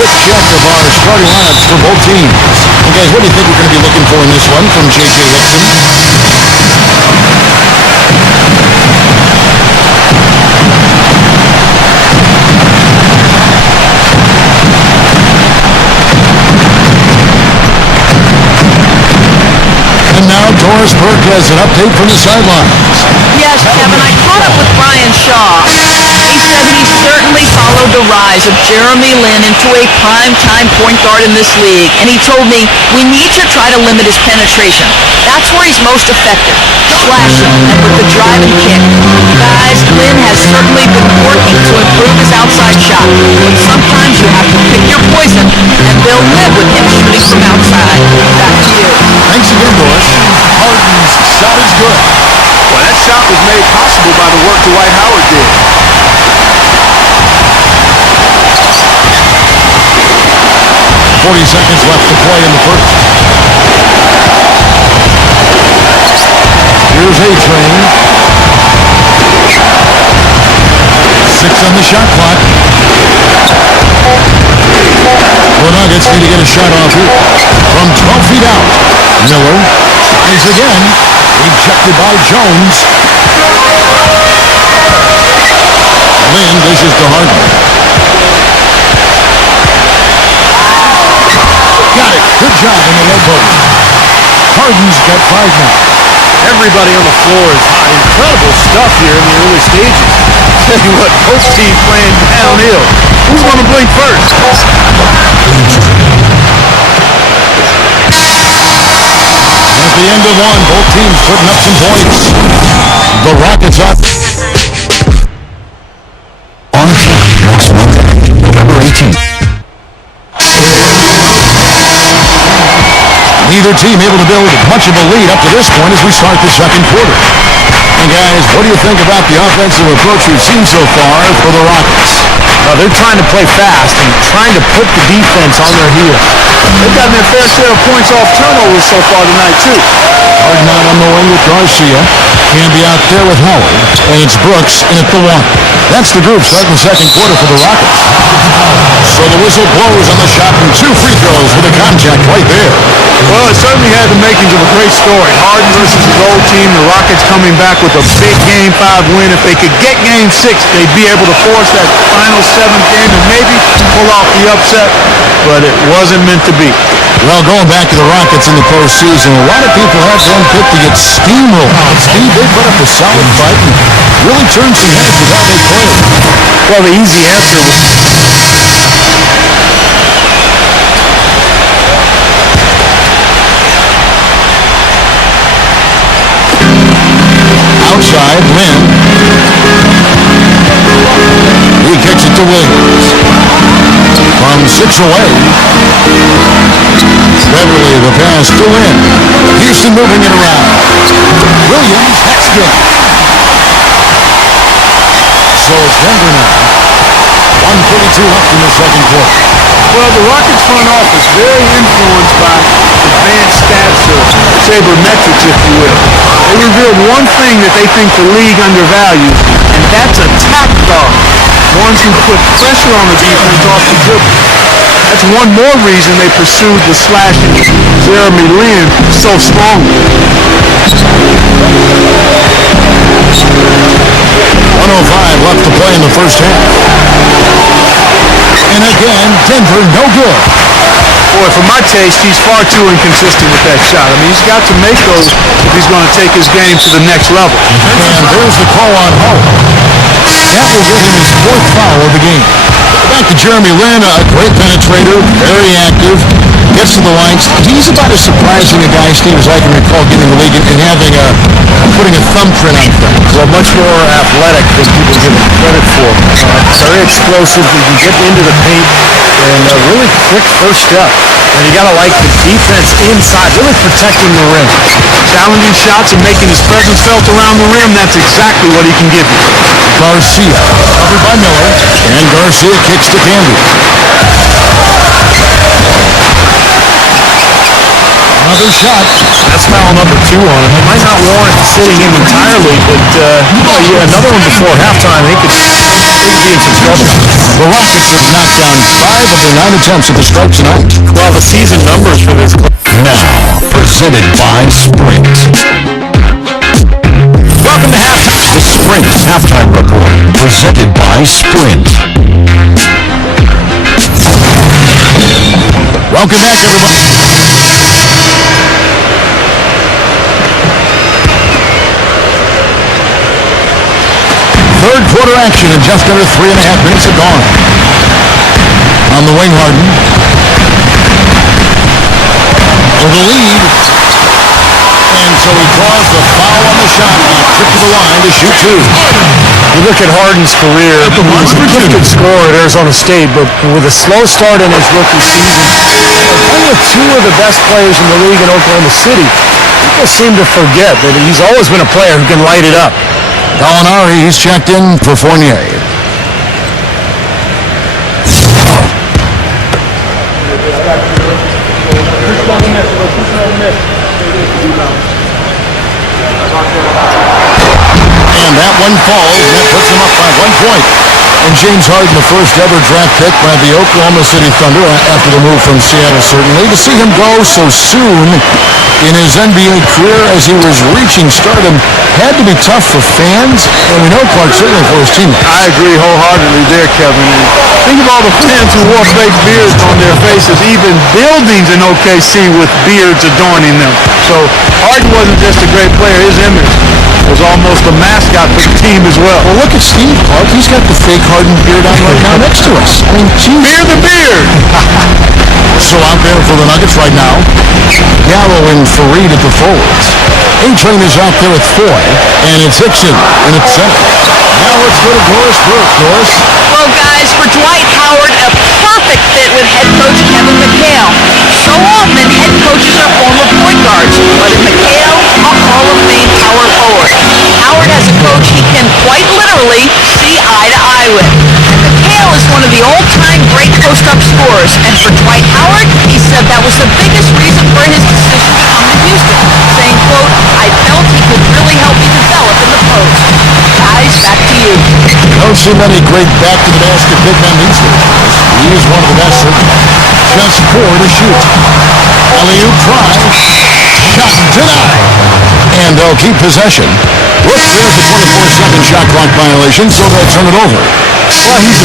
quick check of our starting lineups for both teams. And guys, what do you think we're going to be looking for in this one from J.J. Hickson? And now Doris Burke has an update from the sidelines. Yes, Kevin, I caught up with Brian Shaw. He said he certainly followed the rise of Jeremy Lin into a prime-time point guard in this league, and he told me we need to try to limit his penetration. That's where he's most effective, slashing and with the drive and kick. Guys, Lin has certainly been working to improve his outside shot, but sometimes you have to pick your poison, and they'll live with him shooting from outside. Back to you. Thanks again, Doris. Harden's shot is good. Well, that shot was made possible by the work Dwight Howard did. 40 seconds left to play in the first. Here's A-Train. 6 on the shot clock. The Nuggets need to get a shot off here. From 12 feet out. Miller tries again. Ejected by Jones. Lin dishes to Harden. Got it. Good job in the low post. Harden's got 5 now. Everybody on the floor is hot. Incredible stuff here in the early stages. Tell you what, both teams playing downhill. Who's going to blink first? At the end of one, both teams putting up some points. The Rockets up. On next Monday, November 18th. Neither team able to build much of a lead up to this point as we start the second quarter. And guys, what do you think about the offensive approach we've seen so far for the Rockets? They're trying to play fast and trying to put the defense on their heels. They've gotten their fair share of points off turnovers so far tonight, too. Harden out on the wing with Garcia. Canby out there with Howard. And it's Brooks in at the 1. That's the group starting the second quarter for the Rockets. So the whistle blows on the shot and 2 free throws with a contact right there. Well, it certainly had the makings of a great story. Harden versus his old team. The Rockets coming back with a big Game 5 win. If they could get Game 6, they'd be able to force that final 7th game and maybe pull off the upset. But it wasn't meant to be. Well, going back to the Rockets in the postseason, a lot of people had them picked to get steamrolled. Steve, they put up a solid fight and really turned some heads with how they played. Well, the easy answer was... Outside, Lin. He kicks it to Williams. From 6 away. Beverly, the pass to Lin. Houston moving it around. Williams, that's good. So it's Denver now. 1:32 left in the second quarter. Well, the Rockets front office very influenced by advanced stats or sabermetrics, if you will. They revealed one thing that they think the league undervalues, and that's attack guard. Ones who put pressure on the defense off the dribble. That's one more reason they pursued the slashing Jeremy Lin so strongly. 1:05 left to play in the first half. And again, Denver no good. Boy, for my taste, he's far too inconsistent with that shot. I mean, he's got to make those if he's going to take his game to the next level. And there's the call on Howard. That will give him his 4th foul of the game. Back to Jeremy Lin, a great penetrator, very active, gets to the line. He's about as surprising a guy, Steve, as I can recall getting in the league and having putting a thumbprint on things. Well, much more athletic than people give him credit for. Very explosive. He can get into the paint and really quick first step. And you got to like the defense inside, really protecting the rim. Challenging shots and making his presence felt around the rim, that's exactly what he can give you. Garcia, covered by Miller, and Garcia kicks to Canby. Another shot. That's foul number 2 on him. It might not warrant sitting him entirely, but another one before halftime. He could they could be in some trouble. The Rockets have knocked down 5 of their 9 attempts at the stripe tonight. Well, the season numbers for this club. Now, presented by Sprint. Welcome to halftime. The Sprint Halftime Report, presented by Sprint. Welcome back, everybody. Third quarter action in just under 3.5 minutes have gone. On the wing, Harden. For the lead. And so he draws the foul on the shot clock. Trip to the line to shoot 2. You look at Harden's career, he's a gifted scorer at Arizona State, but with a slow start in his rookie season, playing with 2 of the best players in the league in Oklahoma City, people seem to forget that he's always been a player who can light it up. Gallinari, he's checked in for Fournier. And that one falls, and that puts him up by 1 point. And James Harden, the first ever draft pick by the Oklahoma City Thunder after the move from Seattle, certainly. To see him go so soon in his NBA career as he was reaching stardom had to be tough for fans, and we know Clark certainly for his teammates. I agree wholeheartedly there, Kevin. And think of all the fans who wore fake beards on their faces, even buildings in OKC with beards adorning them. So Harden wasn't just a great player, his image was almost a mascot for the team as well. Well, look at Steve Clark. He's got the fake Harden beard on right now next to us. I mean, geez. Beard the beard! So out there for the Nuggets right now, Gallo and Fareed at the forwards. A-Train is out there with Foy, and it's Hickson in at center. Now let's go to Doris Burke. Doris? Well, guys, for Dwight Howard, a perfect fit with head coach Kevin McHale. So often, head coaches are former point guards, but in McHale, a Hall of Fame power forward. Howard has a coach he can quite literally see eye to eye with. And McHale is one of the all-time great post-up scorers, and for Dwight Howard, he said that was the biggest reason for his decision to come to Houston, saying, quote, I felt he could really help me develop in the post. Guys, back to you. Don't see many great back-to-the-basket big men these days. He is one of the best, certainly. Just 4 to shoot. Alley-oop try. Shot denied. And they'll keep possession. Look, there's a 24-second shot clock violation, so they'll turn it over. Well, he's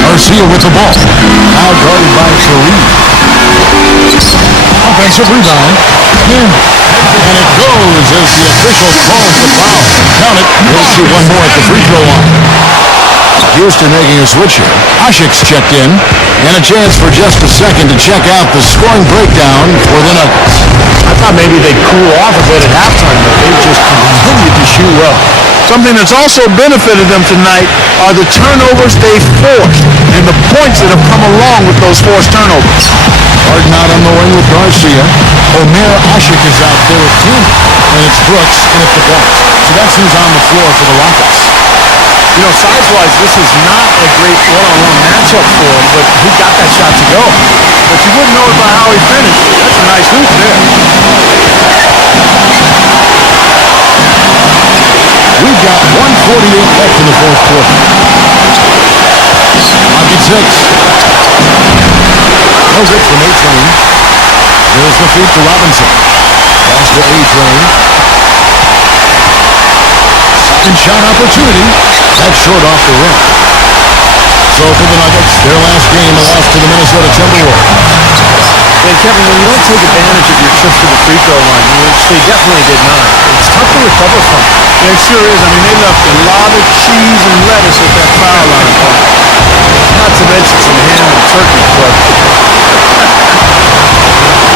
Garcia with the ball. Now guarded by Fareed. Offensive rebound. And it goes as the official calls the foul. Count it. He'll shoot one more at the free throw line. Houston making a switch here. Ashik's checked in. And a chance for just a second to check out the scoring breakdown for the Nuggets. I thought maybe they'd cool off a bit at halftime, but they just continued to shoot well. Something that's also benefited them tonight are the turnovers they forced and the points that have come along with those forced turnovers. Harden out on the wing with Garcia. Omer Ashik is out there with Tim. And it's Brooks and it's the Bucks. So that's who's on the floor for the Rockets. You know, size-wise, this is not a great one-on-one matchup for him, but he got that shot to go. But you wouldn't know it by how he finished. That's a nice hoop there. We've got 1:48 left in the fourth quarter. Rockets 6. No good from A-Train. There's the feed to Robinson. Pass to A-Train. Second shot opportunity. That's short off the rim. So for the Nuggets, their last game, a loss to the Minnesota Timberwolves. And Kevin, when you don't take advantage of your trips to the free throw line, which they definitely did not, it's tough to recover from. Yeah, it sure is. I mean, they left a lot of cheese and lettuce at that foul line. Not to mention some ham and turkey, but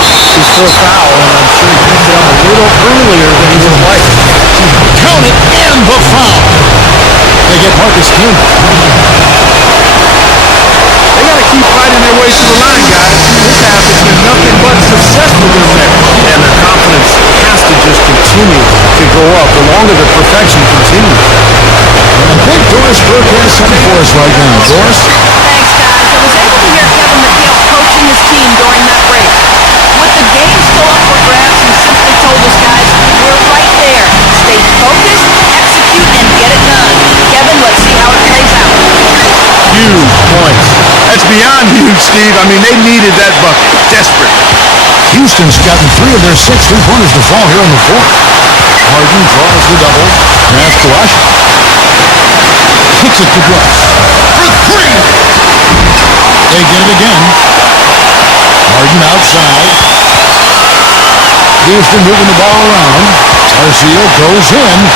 his first foul, and I'm sure he picked it up a little earlier than he would have liked. Count it, and the foul. They get Marcus Camby. They got to keep fighting their way to the line, guys. This half has been nothing but success for them there. And their confidence has to just continue to go up the longer the perfection continues. I think Doris Burke has something for us right now. Doris? Thanks, guys. I was able to hear Kevin McHale coaching his team during that break. Steve. I mean, they needed that bucket. Desperate. Houston's gotten 3 of their 6 3-pointers to fall here in the fourth. Harden draws the double. Pass to Rush. Kicks it to Brooks. For 3! They get it again. Harden outside. Houston moving the ball around. Garcia goes in.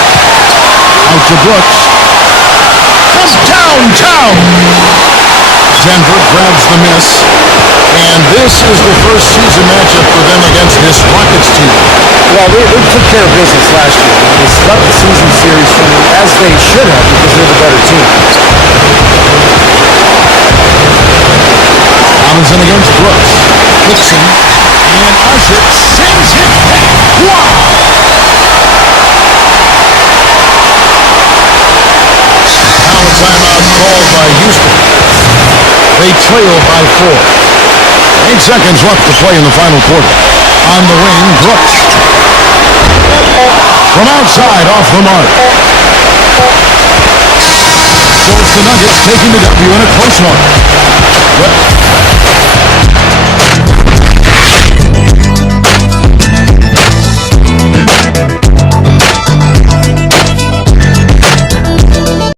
Out to Brooks. From downtown. Denver grabs the miss. And this is the first season matchup for them against this Rockets team. Well, they took care of business last year. They swept the season series from them, as they should have, because they're the better team. Robinson against Brooks. Dixon. And Usher sends it back. Wow! Now a timeout called by Houston. They trail by 4. 8 seconds left to play in the final quarter. On the wing, Brooks. From outside, off the mark. So it's the Nuggets taking the W in a close one.